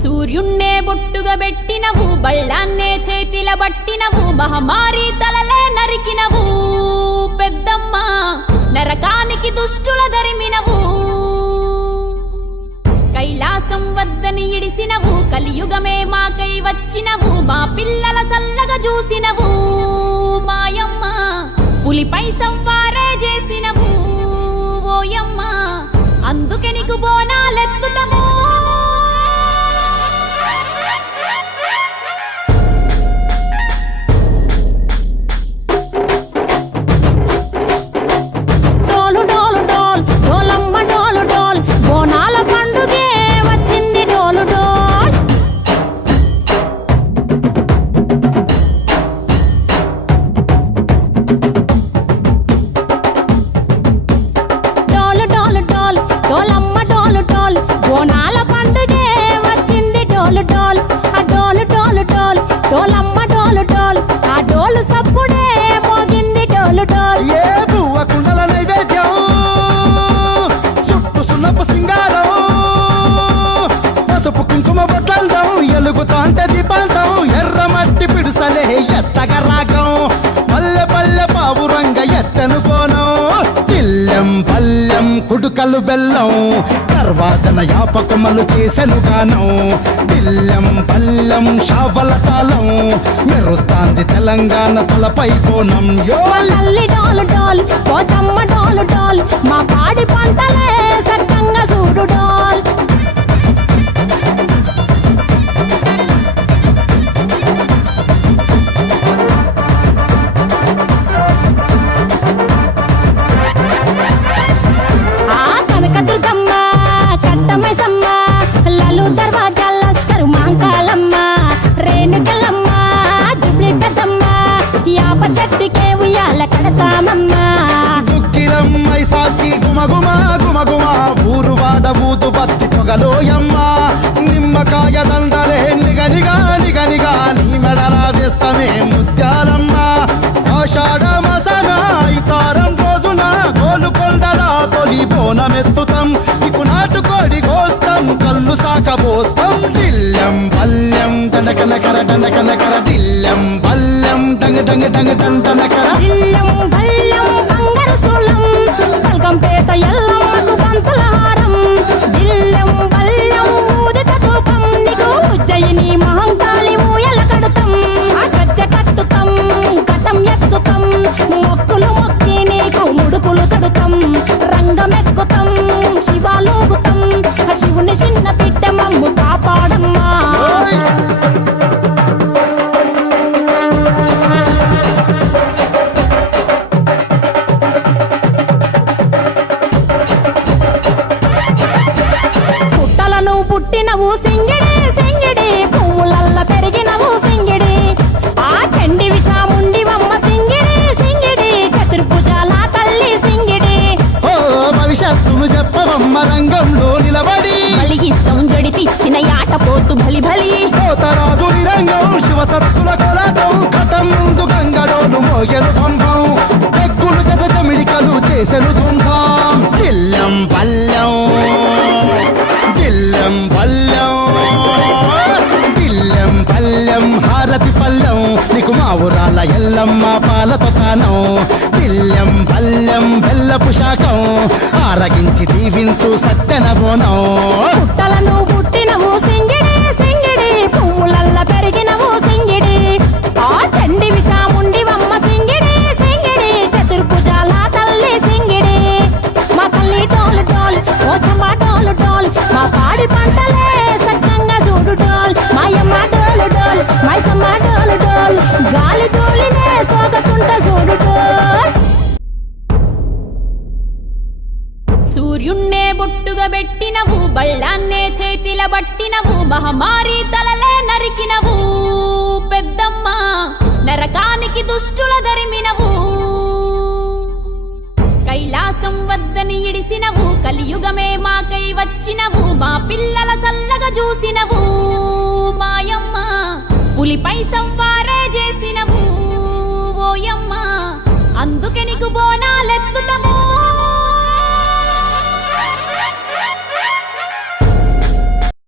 సూర్యున్నే బొట్టుగా పెట్టినవు, బళ్ళాన్నే చేతిల బట్టినవు, మహమారి తలలే నరికినవు పెద్దమ్మ, నరకానికి దుష్టుల దరిమినవు. కైలాసం వద్దని ఇడిసినవు, కలియుగమే మాకై వచ్చినవు, మా పిల్లల సల్లగా చూసినవు మాయమ్మ, పులిపై సవ్వారే చేసినవు ఓయమ్మ, అందుకే నీకు బోనాలెత్తుతము. ఎలుగుతాంటే దీపాలతం ఎర్రమట్టి పిడుసలే ఎత్తగా రాగం, పల్లె పల్లె పావురంగ ఎత్తను కోనం, పిల్లెం పల్లెం కుడుకలు బెల్లం, తర్వాతన యాపకమలు చేసెను గానం, పిల్లెం పల్లెం షావల తాళం, మెరుస్తాంది తెలంగాణ తలపై కోనం. మా పాడి పంటలే సక్కంగా చూడు డాల్. దుక్కిలమ్మై సాచి గుమగుమా గుమగుమా, ఊరు వాడ ఊదు బత్తి పొగలోయమ్మ, నిమ్మకాయ దండలే నిగనిగా నిగనిగా, నీ మెడలా వేస్తమే ముత్యాలమ్మ, ఆషాఢ మసన ఇతారం రోజున గోలుకొండలా తొలి బోనమెత్తుతాం, నీకు నాటుకోడి కోస్తాం, కళ్ళు సాకబోస్తాం, దిల్లెం పల్లెం దండకనకర దండకనకర, దిల్లెం పల్లెం డంగ డంగ డంగ డండనకర, పల్కంపేట ఎల్లమ్మకు పంతుల హారం, దిల్లెం బల్లెం ఊదిత ధూపం, నీకు ఉజ్జయిని మహంకాళి ఊయల కడుతాం, గజ్జ కట్టుతాం కటం ఎత్తుతాం, మొక్కులు మొక్కి నీకు ముడుపులు కడుతాం, రంగమెక్కుతాం శివాలోగుతాం, శివుని చిన్న బిడ్డ మమ్ము కాపాడమ్మా. పుట్టినవు సింగిడి సింగిడి, పువ్వులల్ల పెరిగినవు సింగిడి, ఆ చండివి చాముండివమ్మ సింగిడి సింగిడి, చతుర్భుజాల తల్లి సింగిడి. ఓ భవిష్యత్తును చెప్పవమ్మ రంగంలో నిలబడి, బలిగిస్తాం జడితిచ్చిన యాట పోతు బలి బలి, పోతరాజు నిరంగం శివసత్తుల కొలటం, కటం ముందు గంగడోలు మోగెను పంపం, చెక్కులు జత జమిడికలు చేసెను తుంభం, దిల్లెం పల్లెం దిల్లెం పల్లెం దిల్లెం పల్లెం హారతి పల్లెం, నీకు మా ఊరాల ఎల్లమ్మ పాలతో తానం, దిల్లెం పల్లెం బెల్లపు శాఖం, ఆరగించి దీవించు సత్యన బోనం. పుట్టలను పుట్టినవు సింగిడి సింగిడి, పువ్వులల్ల పెరిగినవు సింగిడి, ఆ చండివి చాముండివమ్మ సింగిడి సింగిడి, చతుర్భుజాల తల్లి సింగిడి, మా తల్లి డోలు డోల్ ఓ చంబా డోలు డోల్, మా పాడి పంటలే సక్కంగా చూడు డోల్, మాయమ్మ డోలు డోల్ మైసమ్మ డోలు డోల్, గాలి డోలినే సోకకుంట చూడు డోల్. సూర్యున్నే బొట్టుగా పెట్టినవు, బళ్ళాన్నే చేతిల బట్టినవు, మహమారి తలలే నరికినవు పెద్దమ్మ, నరకానికి దుష్టుల దరిమినవు. కైలాసం వద్దని ఇడిసినవు, కలియుగమే మాకై వచ్చినవు, మా పిల్లల సల్లగా చూసినవు మాయమ్మ, పులిపై సవ్వ